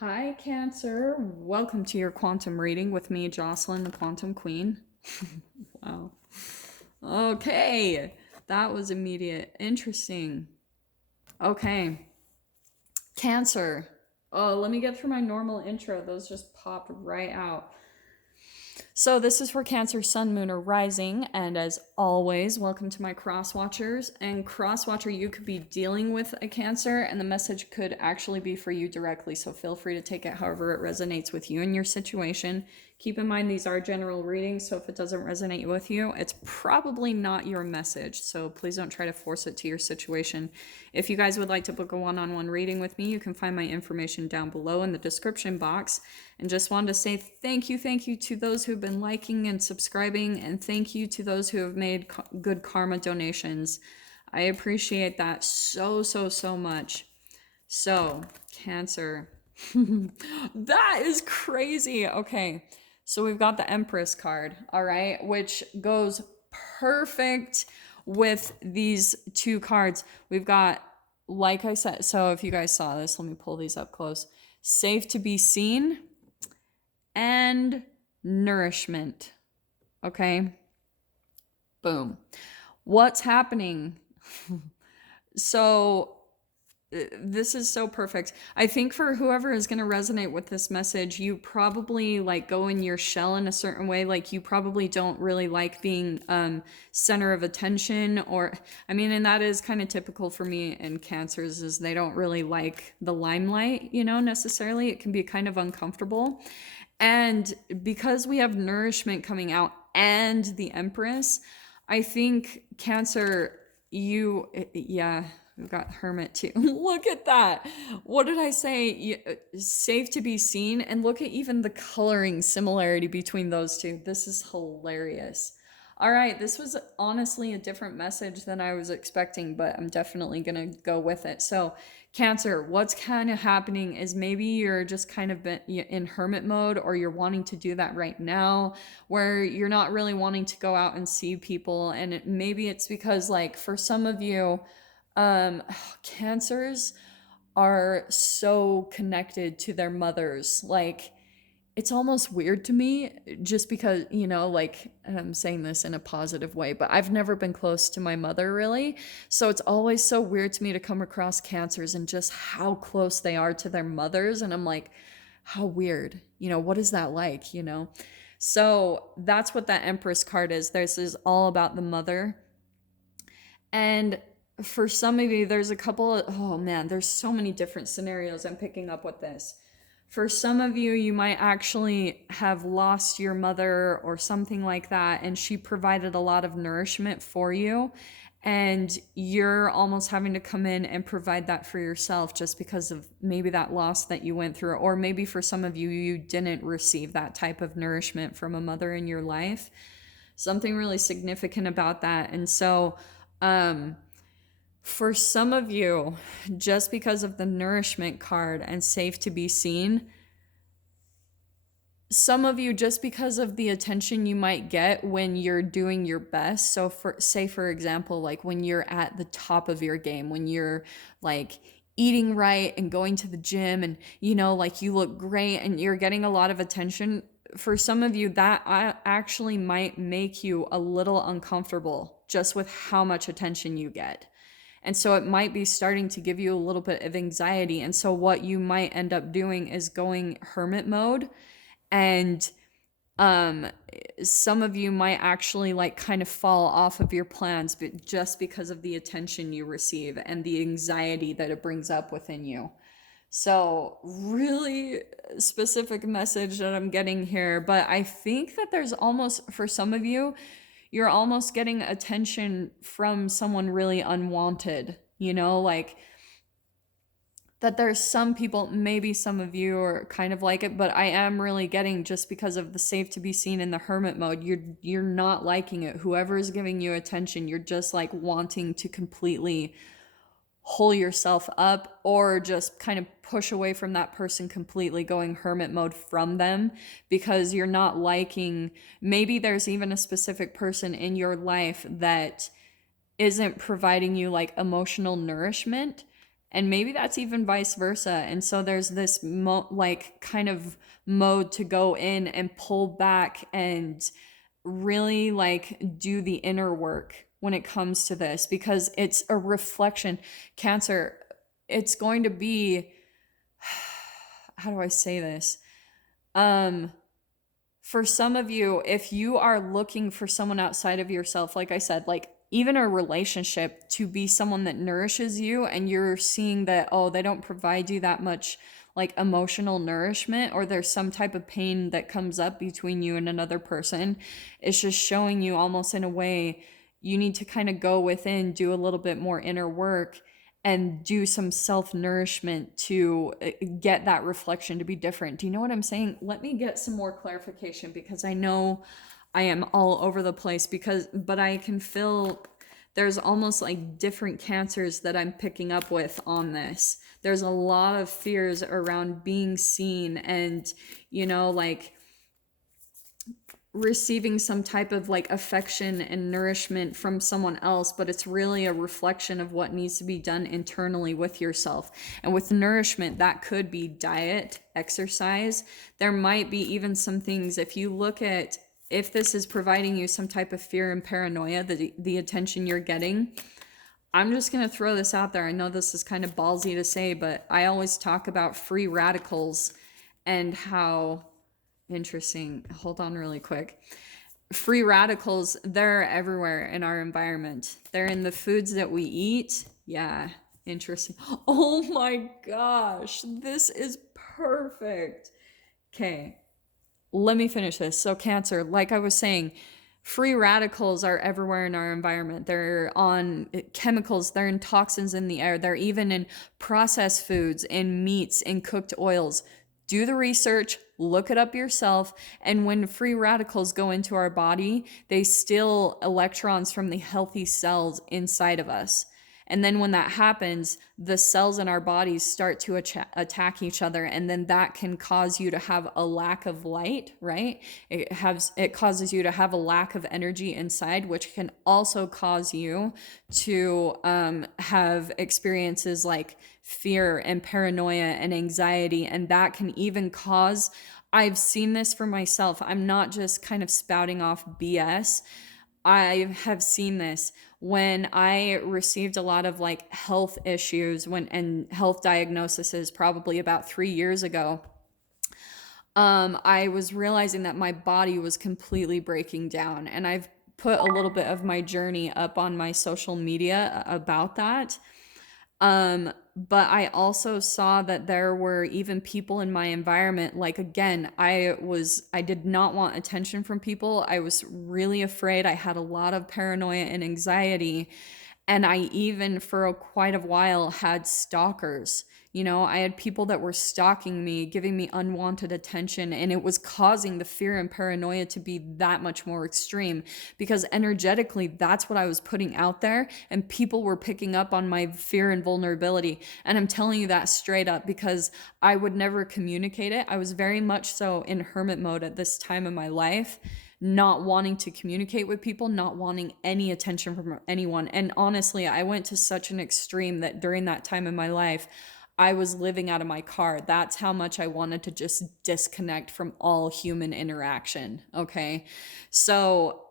Hi, Cancer. Welcome to your quantum reading with me, Jocelyn, the Quantum Queen. Wow. Okay, that was immediate. Interesting. Okay, Cancer. Oh, let me get through my normal intro. Those just popped right out. So this is for Cancer, Sun, Moon, or Rising, and as always, welcome to my cross watchers. And cross watcher, you could be dealing with a Cancer, and the message could actually be for you directly. So feel free to take it however it resonates with you and your situation. Keep in mind these are general readings, so if it doesn't resonate with you, it's probably not your message. So please don't try to force it to your situation. If you guys would like to book a one-on-one reading with me, you can find my information down below in the description box. And just wanted to say thank you to those who've been liking and subscribing, and thank you to those who have made good karma donations. I appreciate that so much. So, Cancer. That is crazy. Okay, so we've got the Empress card, all right, which goes perfect with these two cards. We've got, like I said, so if you guys saw this, let me pull these up close. Safe to be seen and nourishment. Okay, boom. What's happening? So this is so perfect. I think for whoever is going to resonate with this message, you probably like go in your shell in a certain way. Like you probably don't really like being center of attention, or I mean, and that is kind of typical for me and Cancers, is they don't really like the limelight, necessarily. It can be kind of uncomfortable. And because we have nourishment coming out and the Empress, I think Cancer, yeah, we've got Hermit too. Look at that. What did I say? Safe to be seen. And look at even the coloring similarity between those two. This is hilarious. All right, this was honestly a different message than I was expecting, but I'm definitely going to go with it. So, Cancer, what's kind of happening is maybe you're just kind of in hermit mode, or you're wanting to do that right now, where you're not really wanting to go out and see people. And maybe it's because, like, for some of you, Cancers are so connected to their mothers. Like, it's almost weird to me, just because, like, and I'm saying this in a positive way, but I've never been close to my mother really. So it's always so weird to me to come across Cancers and just how close they are to their mothers. And I'm like, how weird, what is that like, So that's what that Empress card is. This is all about the mother. And for some of you, there's a couple of, oh man, there's so many different scenarios I'm picking up with this. For some of you, you might actually have lost your mother or something like that, and she provided a lot of nourishment for you, and you're almost having to come in and provide that for yourself just because of maybe that loss that you went through. Or maybe for some of you, you didn't receive that type of nourishment from a mother in your life. Something really significant about that. And so, for some of you, just because of the nourishment card and safe to be seen, some of you, just because of the attention you might get when you're doing your best. So for example, like when you're at the top of your game, when you're like eating right and going to the gym and, like you look great and you're getting a lot of attention. For some of you, that actually might make you a little uncomfortable just with how much attention you get. And so it might be starting to give you a little bit of anxiety. And so what you might end up doing is going hermit mode. And some of you might actually like kind of fall off of your plans, but just because of the attention you receive and the anxiety that it brings up within you. So really specific message that I'm getting here. But I think that there's almost, for some of you, you're almost getting attention from someone really unwanted, like that there's some people, maybe some of you are kind of like it, but I am really getting, just because of the safe to be seen in the hermit mode, you're not liking it. Whoever is giving you attention, you're just like wanting to completely hole yourself up, or just kind of push away from that person completely, going hermit mode from them, because you're not liking, maybe there's even a specific person in your life that isn't providing you like emotional nourishment, And maybe that's even vice versa. And so there's this like kind of mode to go in and pull back and really like do the inner work when it comes to this, because it's a reflection. Cancer, it's going to be, how do I say this? For some of you, if you are looking for someone outside of yourself, like I said, like even a relationship to be someone that nourishes you, and you're seeing that, oh, they don't provide you that much like emotional nourishment, or there's some type of pain that comes up between you and another person, it's just showing you almost in a way you need to kind of go within, do a little bit more inner work, and do some self-nourishment to get that reflection to be different. Do you know what I'm saying? Let me get some more clarification, because I know I am all over the place, but I can feel there's almost like different cancers that I'm picking up with on this. There's a lot of fears around being seen and, like receiving some type of like affection and nourishment from someone else, but it's really a reflection of what needs to be done internally with yourself. And with nourishment, that could be diet, exercise. There might be even some things, if you look at if this is providing you some type of fear and paranoia, the attention you're getting. I'm just going to throw this out there. I know this is kind of ballsy to say, but I always talk about free radicals and how interesting. Hold on really quick. Free radicals, they're everywhere in our environment. They're in the foods that we eat. Yeah, interesting. Oh my gosh, this is perfect. Okay, let me finish this. So Cancer, like I was saying, free radicals are everywhere in our environment. They're on chemicals, they're in toxins in the air, they're even in processed foods, in meats, in cooked oils. Do the research, look it up yourself. And when free radicals go into our body, they steal electrons from the healthy cells inside of us. And then when that happens, the cells in our bodies start to attack each other. And then that can cause you to have a lack of light, right? It causes you to have a lack of energy inside, which can also cause you to have experiences like fear and paranoia and anxiety. And that can even cause, I've seen this for myself. I'm not just kind of spouting off BS. I have seen this when I received a lot of like health issues and health diagnoses probably about 3 years ago. I was realizing that my body was completely breaking down, and I've put a little bit of my journey up on my social media about that. But I also saw that there were even people in my environment. Like, again, I did not want attention from people. I was really afraid. I had a lot of paranoia and anxiety. And I even for quite a while had stalkers. I had people that were stalking me, giving me unwanted attention, and it was causing the fear and paranoia to be that much more extreme, because energetically, that's what I was putting out there, and people were picking up on my fear and vulnerability. And I'm telling you that straight up, because I would never communicate it. I was very much so in hermit mode at this time in my life, not wanting to communicate with people, not wanting any attention from anyone. And honestly, I went to such an extreme that during that time in my life, I was living out of my car. That's how much I wanted to just disconnect from all human interaction. Okay. So,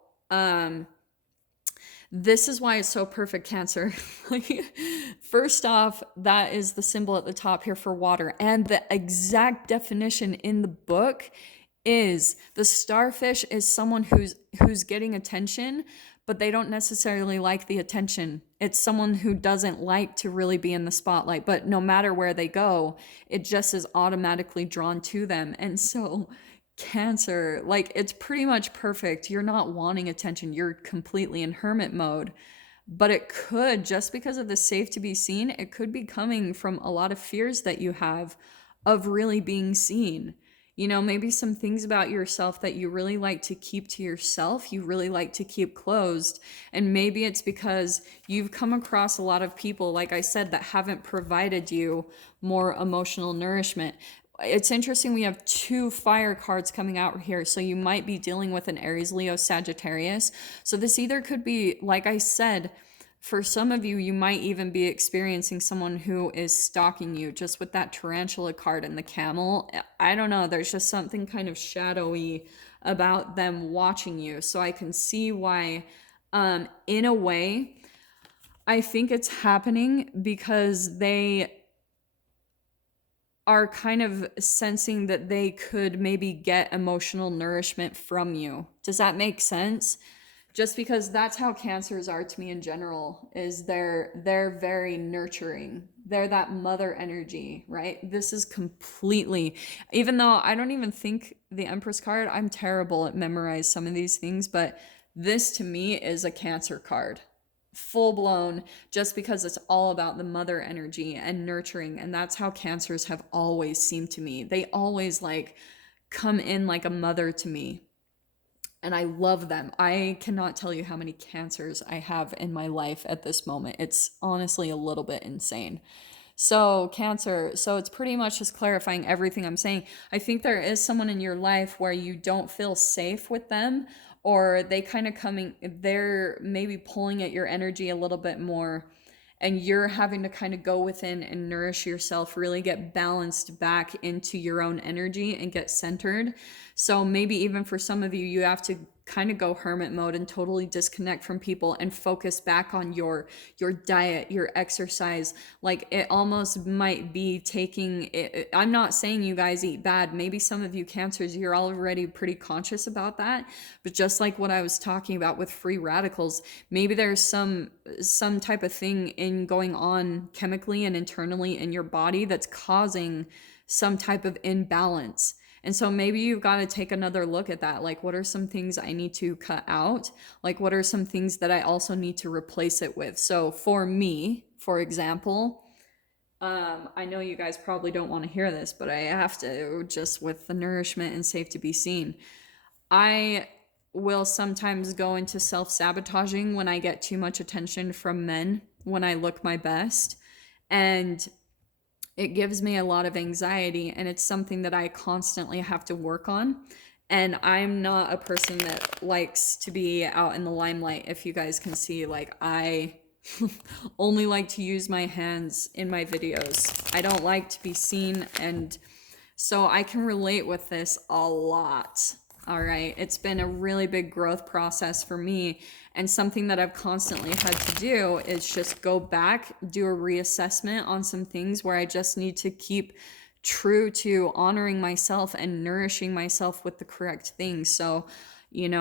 this is why it's so perfect, Cancer. First off, that is the symbol at the top here for water. And the exact definition in the book is the starfish is someone who's getting attention, but they don't necessarily like the attention. It's someone who doesn't like to really be in the spotlight, but no matter where they go, it just is automatically drawn to them. And so Cancer, like, it's pretty much perfect. You're not wanting attention. You're completely in hermit mode. But it could, just because of the safe to be seen, it could be coming from a lot of fears that you have of really being seen. Maybe some things about yourself that you really like to keep to yourself, you really like to keep closed. And maybe it's because you've come across a lot of people, like I said, that haven't provided you more emotional nourishment. It's interesting, we have 2 fire cards coming out here, so you might be dealing with an Aries, Leo, Sagittarius. So this either could be, like I said, For some of you, you might even be experiencing someone who is stalking you, just with that tarantula card and the camel. I don't know, there's just something kind of shadowy about them watching you. So I can see why, in a way, I think it's happening because they are kind of sensing that they could maybe get emotional nourishment from you. Does that make sense? Just because that's how cancers are to me in general, is they're very nurturing. They're that mother energy, right? This is completely, even though I don't even think the Empress card, I'm terrible at memorize some of these things, but this to me is a Cancer card. Full blown, just because it's all about the mother energy and nurturing. And that's how cancers have always seemed to me. They always like come in like a mother to me. And I love them. I cannot tell you how many cancers I have in my life at this moment. It's honestly a little bit insane. So, Cancer, so it's pretty much just clarifying everything I'm saying. I think there is someone in your life where you don't feel safe with them, or they kind of they're maybe pulling at your energy a little bit more, and you're having to kind of go within and nourish yourself, really get balanced back into your own energy and get centered. So maybe even for some of you, you have to kind of go hermit mode and totally disconnect from people and focus back on your diet, your exercise. Like, it almost might be taking it, I'm not saying you guys eat bad. Maybe some of you cancers, you're already pretty conscious about that. But just like what I was talking about with free radicals, maybe there's some type of thing in going on chemically and internally in your body that's causing some type of imbalance. And so maybe you've got to take another look at that. Like, what are some things I need to cut out? Like, what are some things that I also need to replace it with? So for me, for example, I know you guys probably don't want to hear this, but I have to, just with the nourishment and safe to be seen. I will sometimes go into self-sabotaging when I get too much attention from men when I look my best. And it gives me a lot of anxiety, and it's something that I constantly have to work on. And I'm not a person that likes to be out in the limelight. If you guys can see, like, I only like to use my hands in my videos. I don't like to be seen, and so I can relate with this a lot. All right. It's been a really big growth process for me. And something that I've constantly had to do is just go back, do a reassessment on some things where I just need to keep true to honoring myself and nourishing myself with the correct things. So, and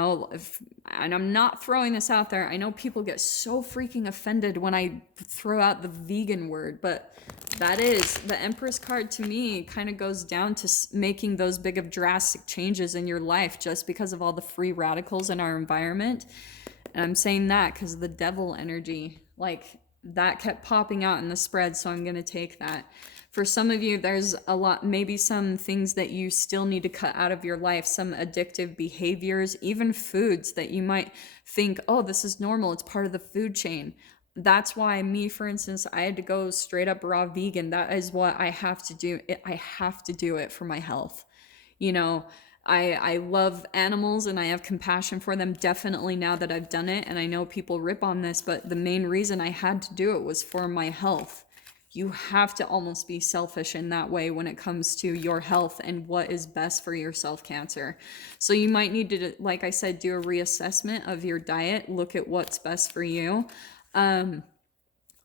I'm not throwing this out there. I know people get so freaking offended when I throw out the vegan word, but that is, the Empress card to me kind of goes down to making those big of drastic changes in your life just because of all the free radicals in our environment. And I'm saying that because of the devil energy, like, that kept popping out in the spread. So I'm going to take that. For some of you, there's a lot, maybe some things that you still need to cut out of your life, some addictive behaviors, even foods that you might think, oh, this is normal, it's part of the food chain. That's why me, for instance, I had to go straight up raw vegan. That is what I have to do. I have to do it for my health. I love animals and I have compassion for them, definitely, now that I've done it. And I know people rip on this, but the main reason I had to do it was for my health. You have to almost be selfish in that way when it comes to your health and what is best for yourself, Cancer. So you might need to, like I said, do a reassessment of your diet, look at what's best for you. I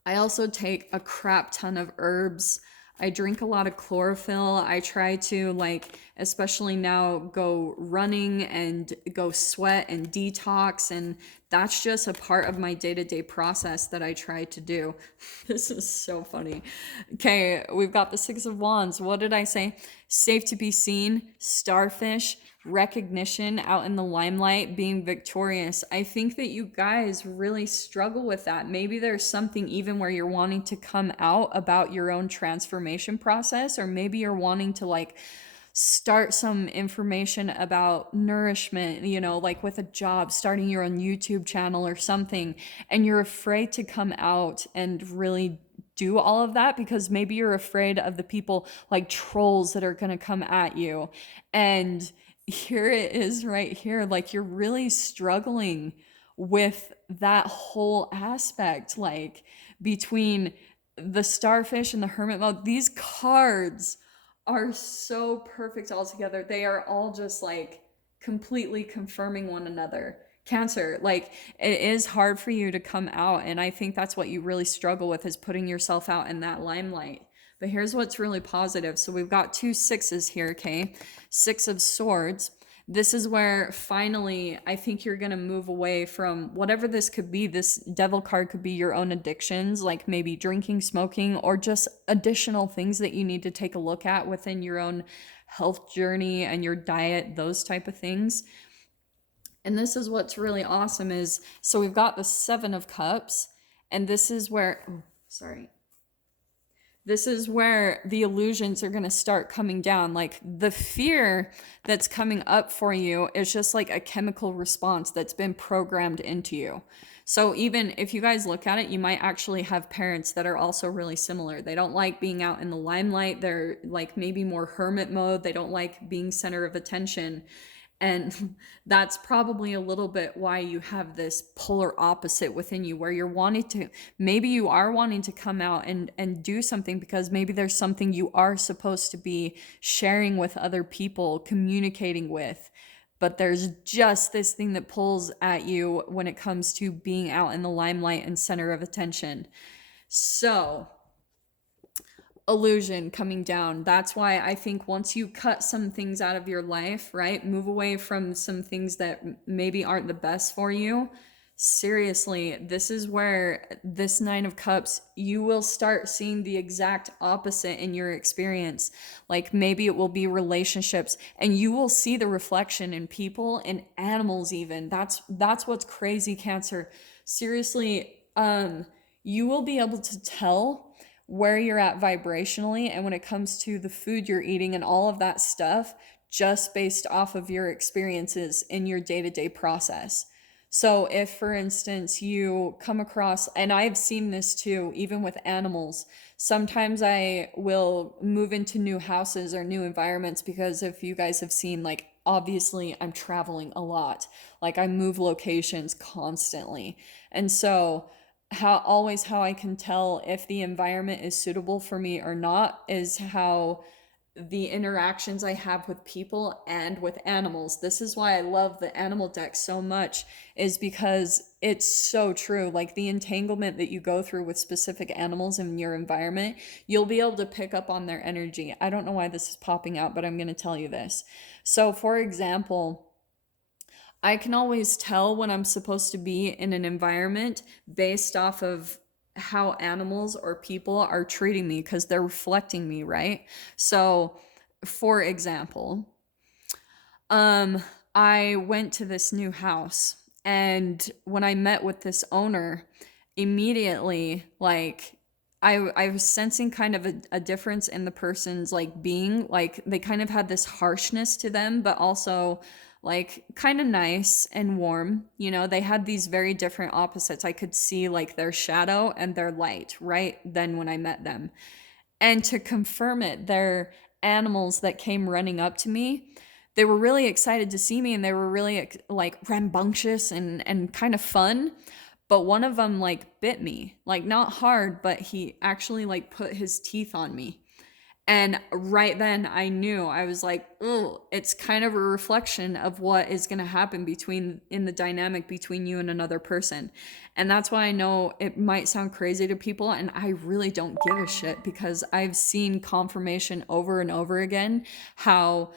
also take a crap ton of herbs. I drink a lot of chlorophyll. I try to, like, especially now, go running and go sweat and detox. And that's just a part of my day-to-day process that I try to do. This is so funny. Okay, we've got the Six of Wands. What did I say? Safe to be seen, starfish, recognition, out in the limelight, being victorious. I think that you guys really struggle with that. Maybe there's something even where you're wanting to come out about your own transformation process, or maybe you're wanting to, like, start some information about nourishment, like with a job, starting your own YouTube channel or something, and you're afraid to come out and really do all of that because maybe you're afraid of the people, like trolls, that are going to come at you. And here it is right here, like, you're really struggling with that whole aspect, like between the starfish and the hermit mode, these cards are so perfect all together. They are all just like completely confirming one another. Cancer, like it is hard for you to come out, and I think that's what you really struggle with, is putting yourself out in that limelight. But here's what's really positive. So we've got 2 6s here, okay? 6 of Swords. This is where finally I think you're going to move away from whatever this could be. This devil card could be your own addictions, like maybe drinking, smoking, or just additional things that you need to take a look at within your own health journey and your diet, those type of things. And this is what's really awesome is, so we've got the 7 of Cups, and this is where, this is where the illusions are going to start coming down. Like the fear that's coming up for you is just like a chemical response that's been programmed into you. So even if you guys look at it, you might actually have parents that are also really similar. They don't like being out in the limelight. They're like maybe more hermit mode. They don't like being center of attention. And that's probably a little bit why you have this polar opposite within you, where you're wanting to, maybe you are wanting to come out and do something, because maybe there's something you are supposed to be sharing with other people, communicating with. But there's just this thing that pulls at you when it comes to being out in the limelight and center of attention. So illusion coming down. That's why I think once you cut some things out of your life, right? Move away from some things that maybe aren't the best for you. Seriously, this is where this 9 of Cups, you will start seeing the exact opposite in your experience. Like maybe it will be relationships, and you will see the reflection in people and animals even. That's what's crazy, Cancer. Seriously, you will be able to tell where you're at vibrationally, and when it comes to the food you're eating and all of that stuff, just based off of your experiences in your day-to-day process. So if, for instance, you come across, and I've seen this too, even with animals, sometimes I will move into new houses or new environments, because if you guys have seen, like, obviously I'm traveling a lot. Like I move locations constantly. And so how I can tell if the environment is suitable for me or not is how the interactions I have with people and with animals. This is why I love the animal deck so much, is because it's so true. Like the entanglement that you go through with specific animals in your environment, you'll be able to pick up on their energy. I don't know why this is popping out, but I'm going to tell you this. So for example, I can always tell when I'm supposed to be in an environment based off of how animals or people are treating me, because they're reflecting me, right? So, for example, I went to this new house, and when I met with this owner, immediately, like, I was sensing kind of a difference in the person's like being. Like they kind of had this harshness to them, but also like kind of nice and warm. You know, they had these very different opposites. I could see like their shadow and their light right then when I met them. And to confirm it, their animals that came running up to me, they were really excited to see me, and they were really like rambunctious and kind of fun. But one of them like bit me, like not hard, but he actually like put his teeth on me. And right then I knew, I was like, oh, it's kind of a reflection of what is going to happen in the dynamic between you and another person. And that's why I know it might sound crazy to people, and I really don't give a shit, because I've seen confirmation over and over again how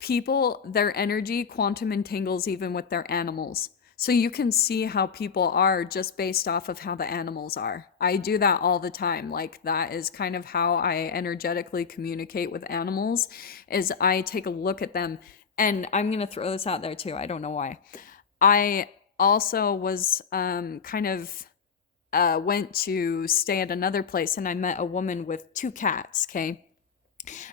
people, their energy quantum entangles even with their animals. So you can see how people are just based off of how the animals are. I do that all the time. Like that is kind of how I energetically communicate with animals, is I take a look at them. And I'm going to throw this out there too. I don't know why. I also was went to stay at another place, and I met a woman with 2 cats, okay?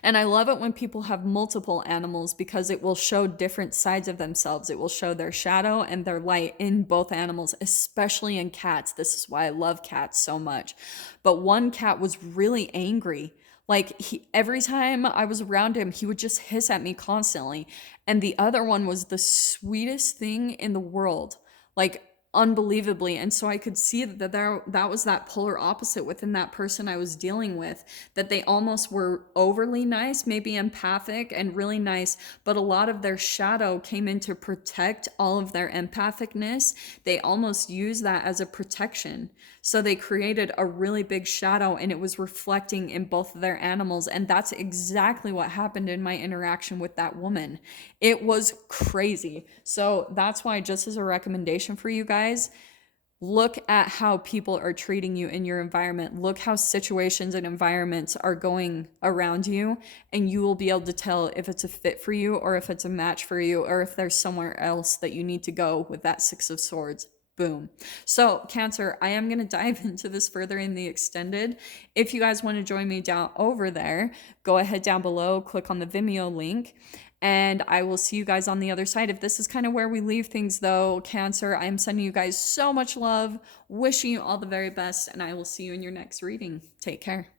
And I love it when people have multiple animals, because it will show different sides of themselves. It will show their shadow and their light in both animals, especially in cats. This is why I love cats so much. But one cat was really angry. Like every time I was around him, he would just hiss at me constantly. And the other one was the sweetest thing in the world. Like unbelievably. And so I could see that that was that polar opposite within that person I was dealing with, that they almost were overly nice, maybe empathic and really nice, but a lot of their shadow came in to protect all of their empathicness. They almost used that as a protection. So they created a really big shadow, and it was reflecting in both of their animals. And that's exactly what happened in my interaction with that woman. It was crazy. So that's why, just as a recommendation for you guys, look at how people are treating you in your environment. Look how situations and environments are going around you, and you will be able to tell if it's a fit for you, or if it's a match for you, or if there's somewhere else that you need to go with that Six of Swords. Boom. So Cancer, I am going to dive into this further in the extended. If you guys want to join me down over there, go ahead down below, click on the Vimeo link, and I will see you guys on the other side. If this is kind of where we leave things though, Cancer, I am sending you guys so much love, wishing you all the very best, and I will see you in your next reading. Take care.